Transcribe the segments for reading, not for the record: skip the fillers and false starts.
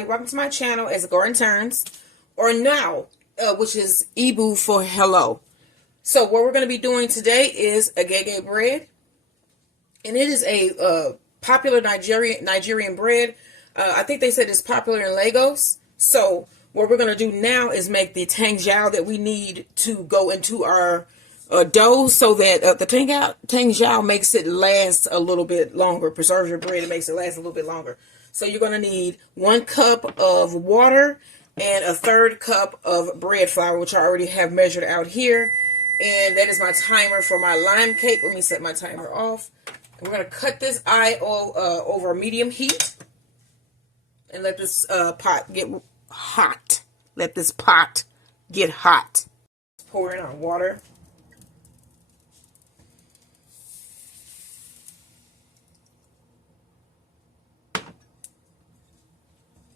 everybody. Welcome to my channel as Agege Turns, or now, which is Ibu for hello. So what we're going to be doing today is Agege bread, and it is a popular Nigerian bread. I think they said it's popular in Lagos. So what we're going to do now is make the Tangzhong that we need to go into our dough, so that the Tangzhong makes it last a little bit longer, preserves your bread, it makes it last a little bit longer. So you're going to need 1 cup of water and a 1/3 cup of bread flour, which I already have measured out here. And that is my timer for my lime cake. Let me set my timer off. And we're going to cut this over medium heat and let this pot get hot. Let this pot get hot. Pour in our water.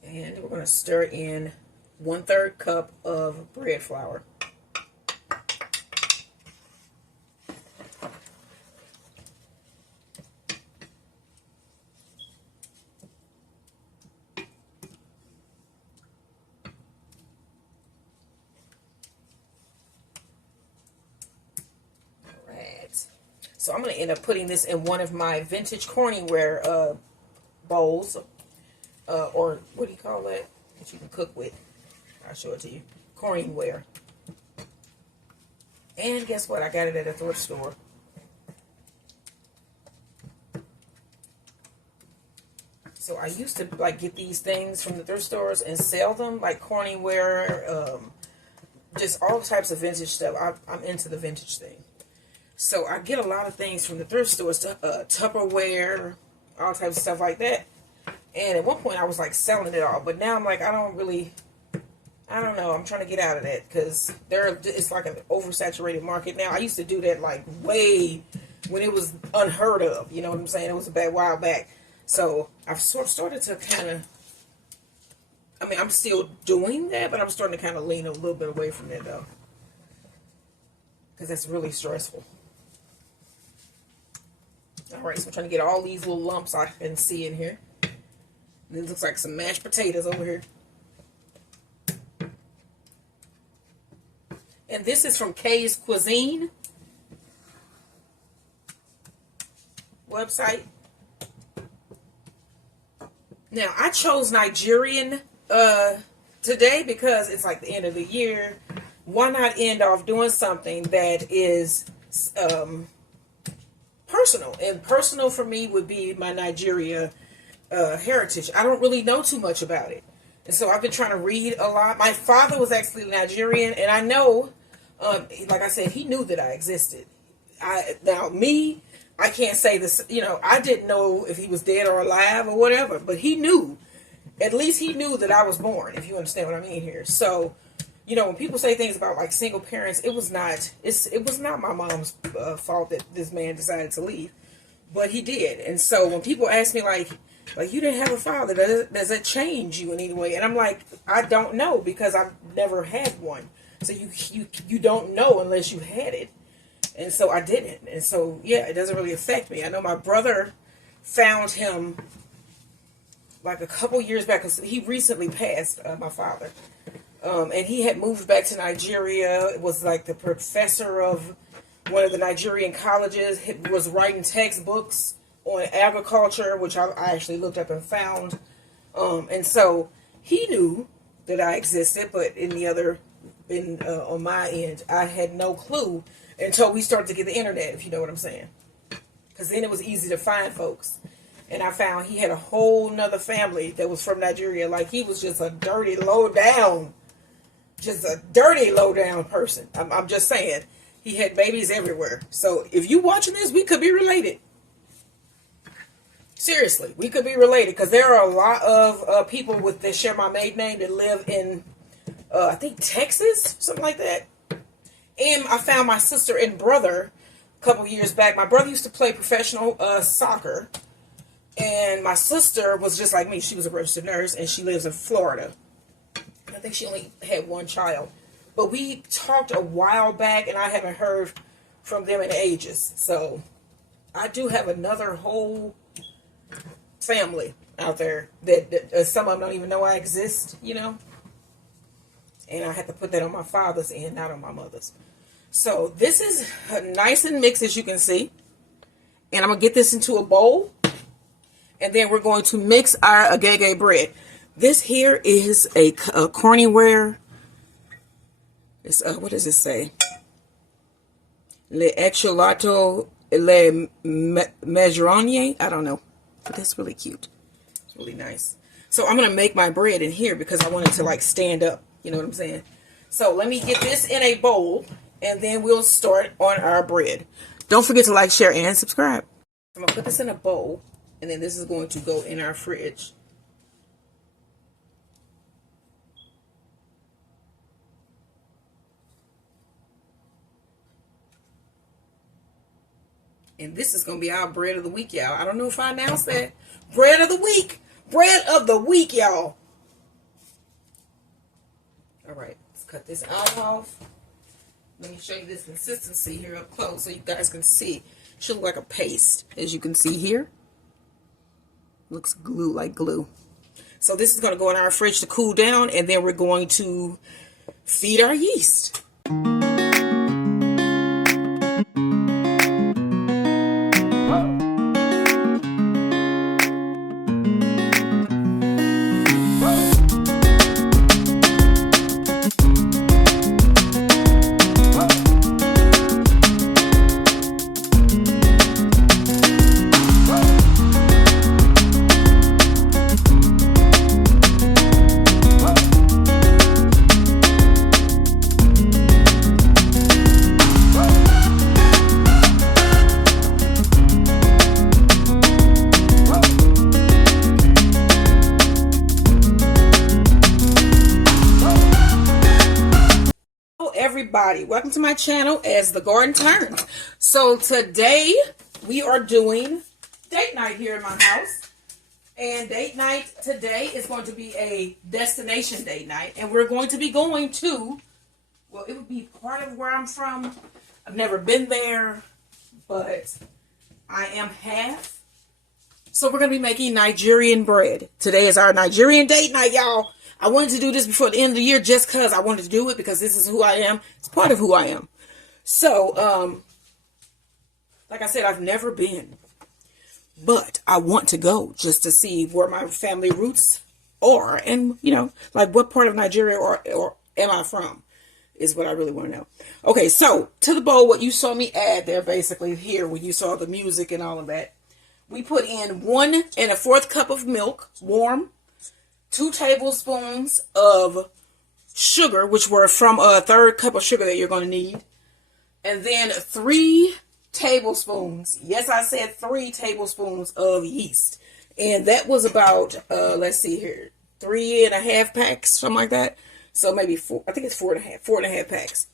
And we're going to stir in 1/3 cup of bread flour. Alright. So I'm going to end up putting this in one of my vintage corningware bowls. Or what do you call that you can cook with? I'll show it to you. Corningware. And guess what? I got it at a thrift store. So I used to get these things from the thrift stores and sell them, like corningware, just all types of vintage stuff. I'm into the vintage thing. So I get a lot of things from the thrift stores, Tupperware, all types of stuff like that. And at one point I was selling it all, but now I'm I don't know. I'm trying to get out of that because it's like an oversaturated market now. I used to do that way when it was unheard of. You know what I'm saying? It was a while back. So I've sort of started to kind of, I'm still doing that, but I'm starting to kind of lean a little bit away from it though, because that's really stressful. All right, so I'm trying to get all these little lumps I can see in here. It looks like some mashed potatoes over here. And this is from Kay's Cuisine website. Now, I chose Nigerian today because it's the end of the year. Why not end off doing something that is personal? And personal for me would be my Nigeria heritage. I don't really know too much about it, and so I've been trying to read a lot. My father was actually Nigerian, and I know, like I said, he knew that I existed. I can't say this, I didn't know if he was dead or alive or whatever, but he knew. At least he knew that I was born, if you understand what I mean here. So, when people say things about single parents, it was not my mom's fault that this man decided to leave, but he did. And so when people ask me you didn't have a father, does that change you in any way? And I'm I don't know, because I've never had one. So you don't know unless you had it. And so I didn't. And so, yeah, it doesn't really affect me. I know my brother found him a couple years back, because he recently passed, my father. And he had moved back to Nigeria. It was the professor of one of the Nigerian colleges. He was writing textbooks on agriculture, which I actually looked up and found. And so he knew that I existed, but on my end, I had no clue until we started to get the internet, if you know what I'm saying. Because then it was easy to find folks. And I found he had a whole nother family that was from Nigeria. He was just a dirty, low down person. I'm just saying. He had babies everywhere. So if you watching this, we could be related. Seriously, we could be related, because there are a lot of people that share my maiden name that live in, I think, Texas, something like that. And I found my sister and brother a couple years back. My brother used to play professional soccer, and my sister was just like me. She was a registered nurse, and she lives in Florida. I think she only had one child. But we talked a while back, and I haven't heard from them in ages. So I do have another whole family out there that some of them don't even know I exist, you know. And I had to put that on my father's end, not on my mother's. So this is nice and mixed, as you can see. And I'm going to get this into a bowl. And then we're going to mix our Agege bread. This here is a Cornyware. It's, what does it say? Le Eccholato Le Magerogne. I don't know. But that's really cute. It's really nice. So I'm going to make my bread in here because I want it to like stand up. You know what I'm saying? So let me get this in a bowl. And then we'll start on our bread. Don't forget to like, share, and subscribe. I'm going to put this in a bowl. And then this is going to go in our fridge. And this is going to be our bread of the week, y'all. I don't know if I announced that. Bread of the week. Bread of the week, y'all. All right. Let's cut this out off. Let me show you this consistency here up close so you guys can see. It should look like a paste, as you can see here. Looks glue, like glue. So this is going to go in our fridge to cool down, and then we're going to feed our yeast. Everybody, welcome to my channel as the garden turns. So today we are doing date night here in my house, and date night today is going to be a destination date night, and we're going to be going to, well, it would be part of where I'm from. I've never been there, but I am half. So we're going to be making Nigerian bread. Today is our Nigerian date night, y'all. I wanted to do this before the end of the year just because I wanted to do it, because this is who I am. It's part of who I am. So, like I said, I've never been. But I want to go just to see where my family roots are. And, you know, like what part of Nigeria or am I from is what I really want to know. Okay, so to the bowl, what you saw me add there basically here when you saw the music and all of that. We put in 1 1/4 cup of milk, warm. 2 tablespoons of sugar, which were from a 1/3 cup of sugar that you're going to need. And then 3 tablespoons, yes, I said 3 tablespoons of yeast. And that was about, let's see here, 3.5 packs, something like that. So maybe 4, I think it's 4.5 packs.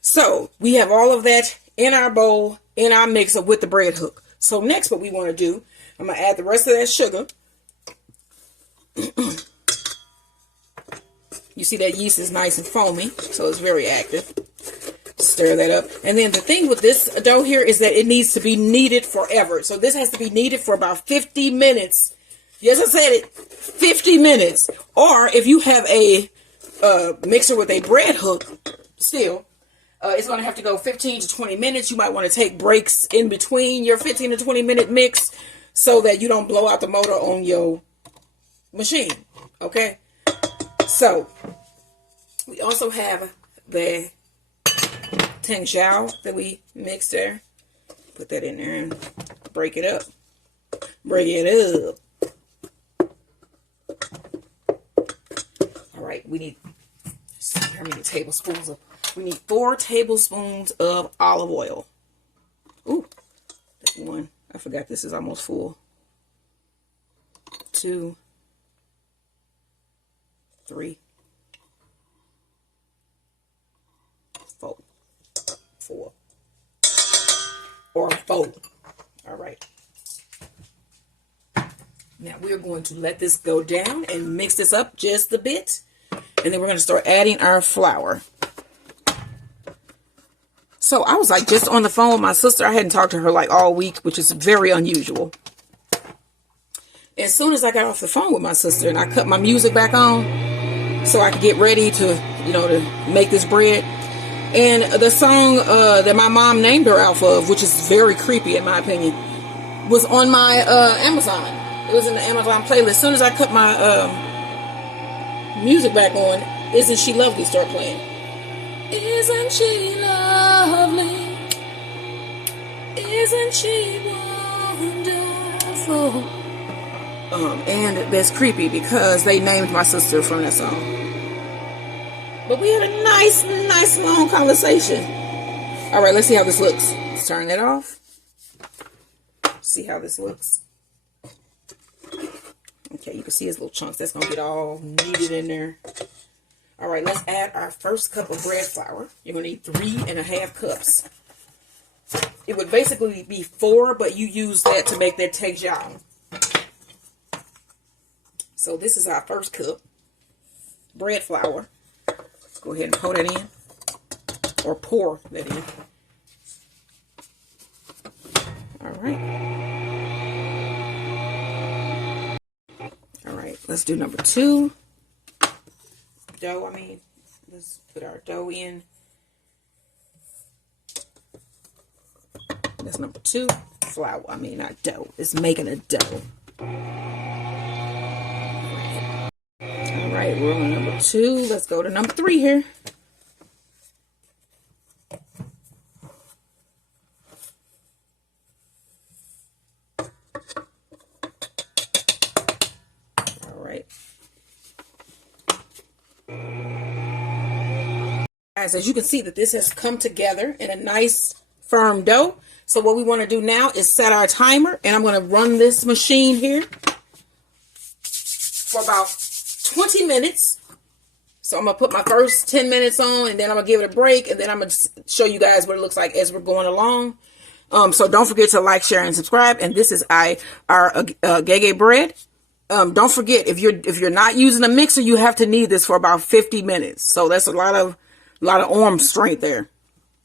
So we have all of that in our bowl, in our mixer with the bread hook. So next what we want to do, I'm going to add the rest of that sugar. You see that yeast is nice and foamy, so it's very active. Stir that up. And then the thing with this dough here is that it needs to be kneaded forever. So this has to be kneaded for about 50 minutes. Yes, I said it. 50 minutes. Or if you have a mixer with a bread hook, still, it's going to have to go 15 to 20 minutes. You might want to take breaks in between your 15 to 20 minute mix so that you don't blow out the motor on your machine. Okay, so we also have the Tangzhong that we mixed there. Put that in there and break it up. Break it up. All right, we need, how many tablespoons of, we need 4 tablespoons of olive oil. Ooh, that's 1. I forgot this is almost full. 2, 3, 4, 4, or 4. All right. Now we're going to let this go down and mix this up just a bit. And then we're going to start adding our flour. So I was like just on the phone with my sister. I hadn't talked to her like all week, which is very unusual. As soon as I got off the phone with my sister and I cut my music back on so I could get ready to, to make this bread. And the song that my mom named her off of, which is very creepy in my opinion, was on my Amazon. It was in the Amazon playlist. As soon as I cut my music back on, Isn't She Lovely start playing. Isn't she lovely? Isn't she wonderful? And that's creepy because they named my sister from that song. But we had a nice long conversation. All right, let's see how this looks. Let's turn it off. See how this looks. Okay, you can see his little chunks. That's going to get all kneaded in there. All right, let's add our first cup of bread flour. You're going to need 3.5 cups. It would basically be 4, but you use that to make that Tangzhong. So this is our first cup. Bread flour. Go ahead and pour that in. Or pour that in. All right. All right, let's do number 2. Dough, let's put our dough in. That's number 2. Flour, not dough. It's making a dough. All right, we're on number 2. Let's go to number 3 here. All right. Guys, as you can see that this has come together in a nice firm dough. So what we want to do now is set our timer, and I'm going to run this machine here for about 20 minutes. So I'm going to put my first 10 minutes on, and then I'm going to give it a break, and then I'm going to show you guys what it looks like as we're going along. So don't forget to like, share, and subscribe. And this is our Agege bread. Don't forget, if you're not using a mixer, you have to knead this for about 50 minutes. So that's a lot of arm strength there.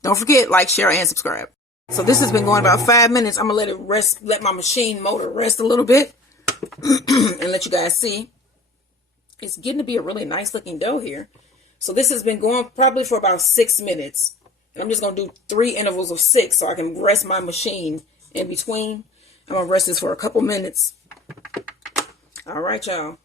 Don't forget, like, share, and subscribe. So this has been going about 5 minutes. I'm going to let it rest, let my machine motor rest a little bit and let you guys see. It's getting to be a really nice looking dough here. So this has been going probably for about 6 minutes. And I'm just going to do 3 intervals of 6 so I can rest my machine in between. I'm going to rest this for a couple minutes. All right, y'all.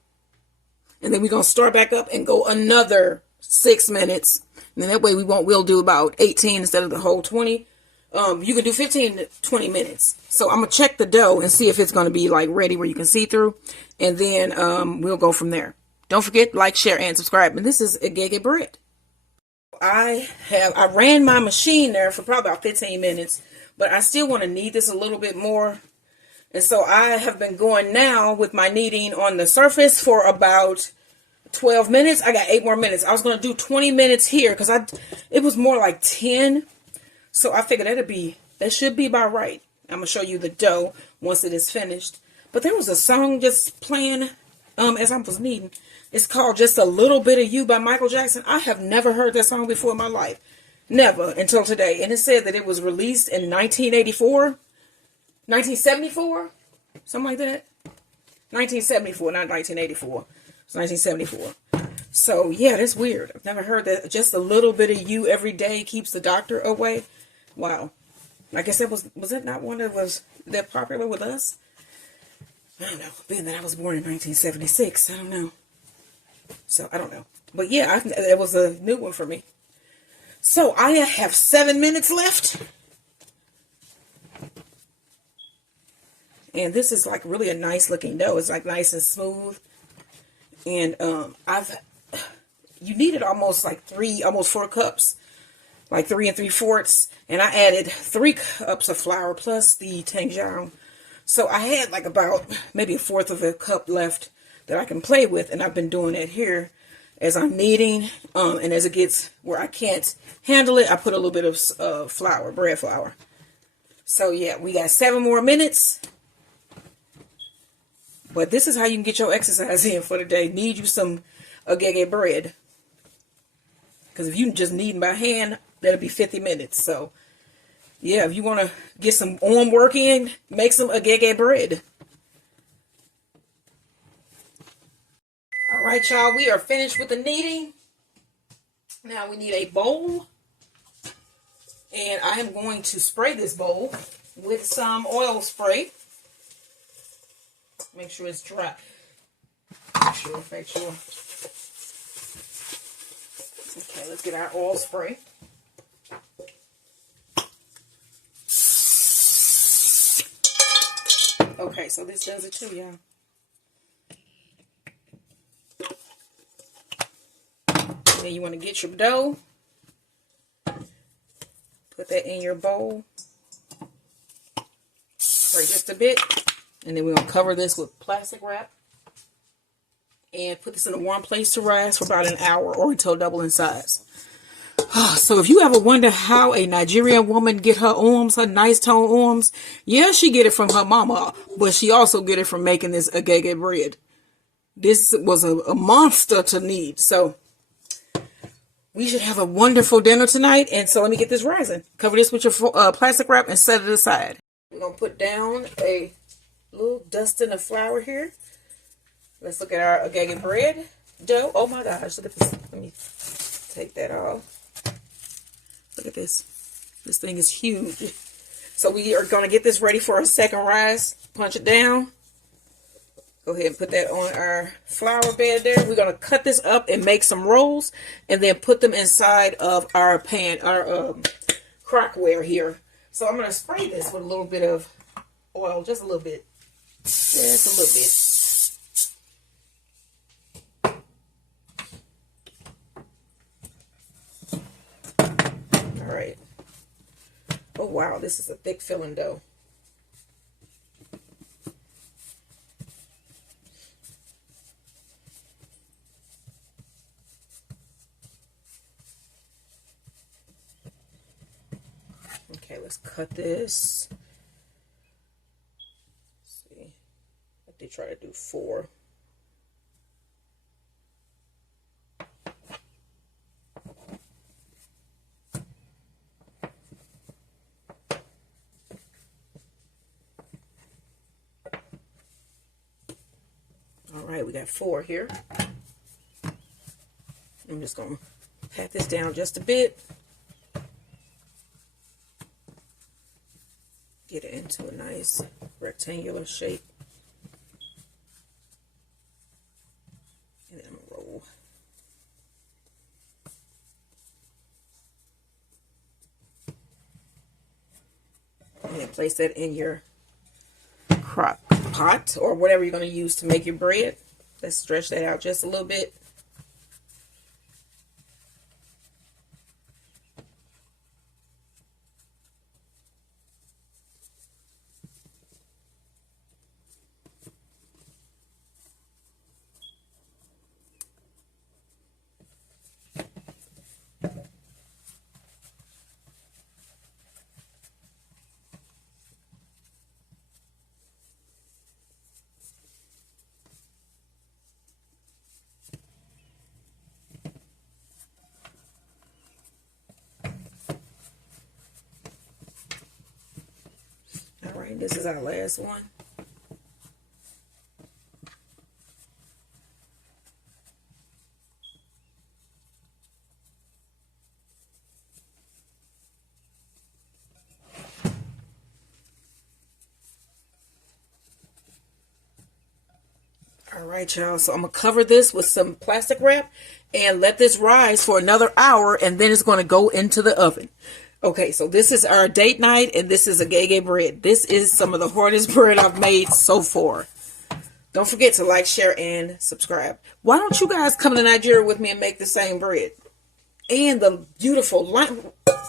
And then we're going to start back up and go another 6 minutes. And then that way we'll do about 18 instead of the whole 20. You can do 15 to 20 minutes. So I'm going to check the dough and see if it's going to be like ready where you can see through. And then we'll go from there. Don't forget, like, share, and subscribe. And this is Agege bread. I ran my machine there for probably about 15 minutes. But I still want to knead this a little bit more. And so I have been going now with my kneading on the surface for about 12 minutes. I got 8 more minutes. I was going to do 20 minutes here because it was more like 10. So I figured that should be about right. I'm going to show you the dough once it is finished. But there was a song just playing as I was kneading. It's called Just a Little Bit of You by Michael Jackson. I have never heard that song before in my life. Never until today. And it said that it was released in 1984. 1974? Something like that. 1974, not 1984. It's 1974. So, yeah, that's weird. I've never heard that. Just a little bit of you every day keeps the doctor away. Wow. I guess that was that not one that was that popular with us? I don't know. Being that I was born in 1976, I don't know. So, I don't know. But, yeah, that was a new one for me. So, I have 7 minutes left. And this is like really a nice looking dough. It's like nice and smooth. And you needed almost 4 cups. Like 3 3/4. And I added 3 cups of flour plus the Tangzhong. So I had like about maybe 1/4 of a cup left that I can play with. And I've been doing it here as I'm kneading. And as it gets where I can't handle it, I put a little bit of flour, bread flour. So yeah, we got 7 more minutes. But this is how you can get your exercise in for the day. Knead you some Agege bread. Because if you just knead by hand, that'll be 50 minutes. So, yeah, if you want to get some arm work in, make some Agege bread. All right, y'all, we are finished with the kneading. Now we need a bowl. And I am going to spray this bowl with some oil spray. Make sure it's dry. Make sure. Okay, let's get our oil spray. Okay, so this does it too, y'all. Then you want to get your dough. Put that in your bowl. Spray just a bit. And then we're going to cover this with plastic wrap. And put this in a warm place to rise for about an hour or until double in size. So if you ever wonder how a Nigerian woman get her arms, her nice tone arms, yeah, she get it from her mama, but she also get it from making this agege bread. This was a monster to knead. So we should have a wonderful dinner tonight. And so let me get this rising. Cover this with your plastic wrap and set it aside. We're going to put down a little dusting of flour here. Let's look at our agege bread dough. Oh my gosh, look at this. Let me take that off. Look at this. This thing is huge. So we are going to get this ready for a second rise. Punch it down. Go ahead and put that on our flour bed there. We're going to cut this up and make some rolls and then put them inside of our pan, our crockware here. So I'm going to spray this with a little bit of oil, just a little bit. Just a little bit. All right. Oh, wow. This is a thick filling dough. Okay, let's cut this. Let's see. I did try to do 4. All right, we got 4 here. I'm just going to pat this down just a bit. Get it into a nice rectangular shape. And then I'm going to roll. And then place that in your crock pot or whatever you're going to use to make your bread. Let's stretch that out just a little bit. All right, this is our last one. All right, y'all. So I'm going to cover this with some plastic wrap and let this rise for another hour, and then it's going to go into the oven. Okay, so this is our date night, and this is agege bread. This is some of the hardest bread I've made so far. Don't forget to like, share, and subscribe. Why don't you guys come to Nigeria with me and make the same bread? And the beautiful lime.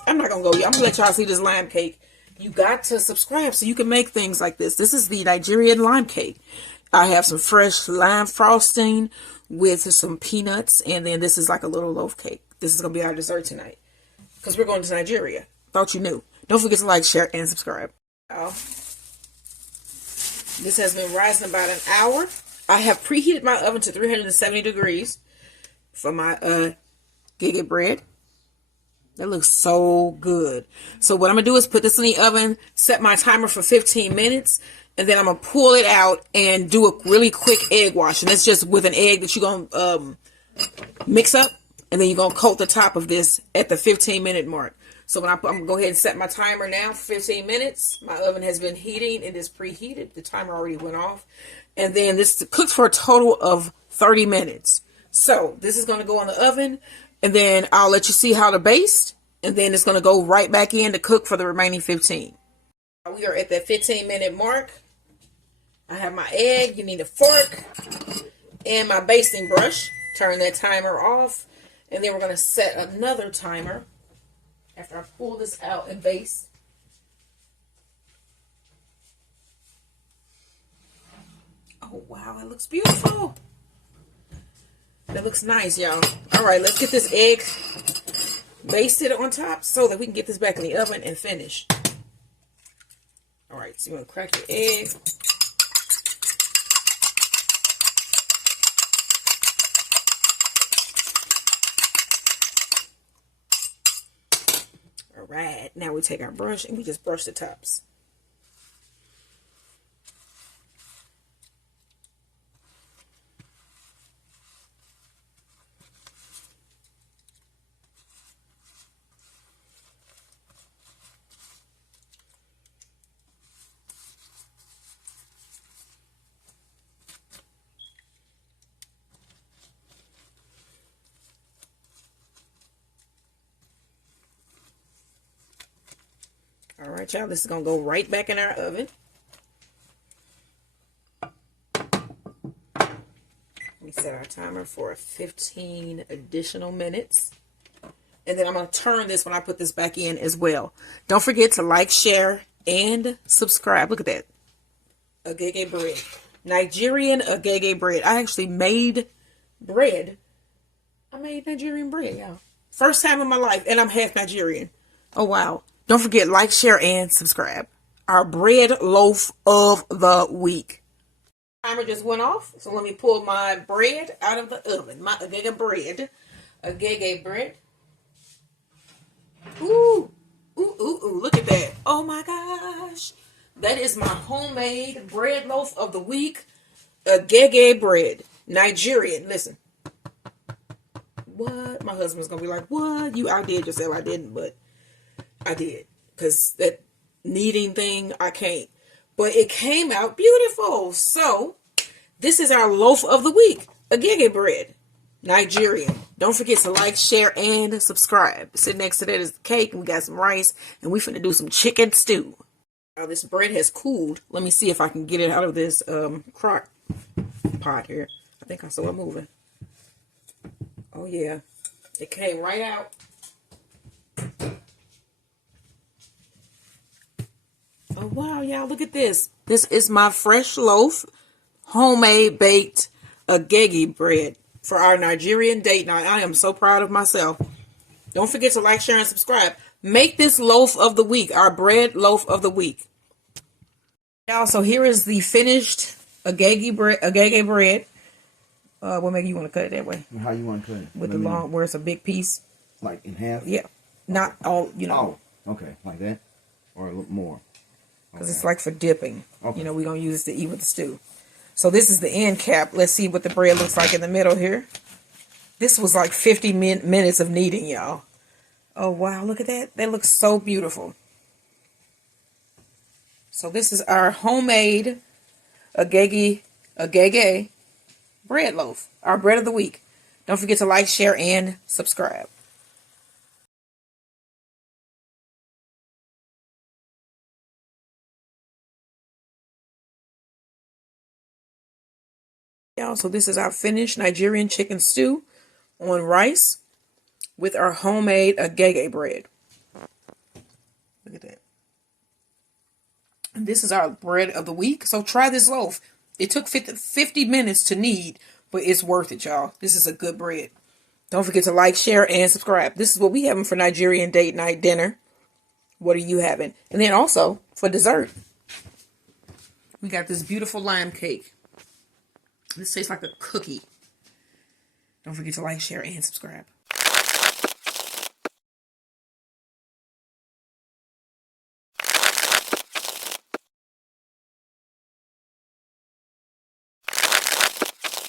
I'm not going to go. I'm going to let y'all see this lime cake. You got to subscribe so you can make things like this. This is the Nigerian lime cake. I have some fresh lime frosting with some peanuts, and then this is like a little loaf cake. This is going to be our dessert tonight because we're going to Nigeria. Thought you knew. Don't forget to like, share, and subscribe. This has been rising about an hour. I have preheated my oven to 370 degrees for my agege bread. That looks so good. So what I'm going to do is put this in the oven, set my timer for 15 minutes, and then I'm going to pull it out and do a really quick egg wash. And it's just with an egg that you're going to mix up, and then you're going to coat the top of this at the 15-minute mark. So I'm going to go ahead and set my timer now for 15 minutes. My oven has been heating. It is preheated. The timer already went off. And then this cooks for a total of 30 minutes. So this is going to go in the oven. And then I'll let you see how to baste. And then it's going to go right back in to cook for the remaining 15. We are at that 15-minute mark. I have my egg. You need a fork and my basting brush. Turn that timer off. And then we're going to set another timer after I pull this out and baste. Oh, wow. That looks beautiful. That looks nice, y'all. All right, let's get this egg basted on top so that we can get this back in the oven and finish. All right, so you want to crack your egg. All right, now we take our brush and we just brush the tops. All right, y'all, this is going to go right back in our oven. We set our timer for 15 additional minutes. And then I'm going to turn this when I put this back in as well. Don't forget to like, share, and subscribe. Look at that. Agege bread. Nigerian Agege bread. I actually made bread. I made Nigerian bread, y'all. First time in my life, and I'm half Nigerian. Oh, wow. Don't forget, like, share, and subscribe. Our bread loaf of the week. Timer just went off, so let me pull my bread out of the oven. My Agege bread. Agege bread. Ooh, ooh, ooh, ooh, look at that. Oh my gosh. That is my homemade bread loaf of the week. Agege bread. Nigerian. Listen. What? My husband's going to be like, what? You outdid yourself. I didn't, but I did, because that kneading thing, I can't. But it came out beautiful. So, this is our loaf of the week. Agege bread. Nigerian. Don't forget to like, share, and subscribe. Sitting next to that is the cake, and we got some rice, and we finna do some chicken stew. Now, this bread has cooled. Let me see if I can get it out of this crock pot here. I think I saw it moving. Oh, yeah. It came right out. Oh, wow, y'all, look at this. This is my fresh loaf, homemade baked Agege bread for our Nigerian date night. I am so proud of myself. Don't forget to like, share, and subscribe. Make this loaf of the week, our bread loaf of the week. Y'all, so here is the finished Agege bread. What make you want to cut it that way? How you want to cut it? With the long, where it's a big piece. Like in half? Yeah. Not all, you know. Oh, okay. Like that? Or a little more? Because it's like for dipping. Okay. You know, we're going to use this to eat with the stew. So this is the end cap. Let's see what the bread looks like in the middle here. This was like 50 minutes of kneading, y'all. Oh, wow. Look at that. That looks so beautiful. So this is our homemade Agege bread loaf. Our bread of the week. Don't forget to like, share, and subscribe. Y'all, so this is our finished Nigerian chicken stew on rice with our homemade Agege bread. Look at that. And this is our bread of the week. So try this loaf. It took 50 minutes to knead, but it's worth it, y'all. This is a good bread. Don't forget to like, share, and subscribe. This is what we having for Nigerian date night dinner. What are you having? And then also for dessert, we got this beautiful lime cake. This tastes like a cookie. Don't forget to like, share, and subscribe.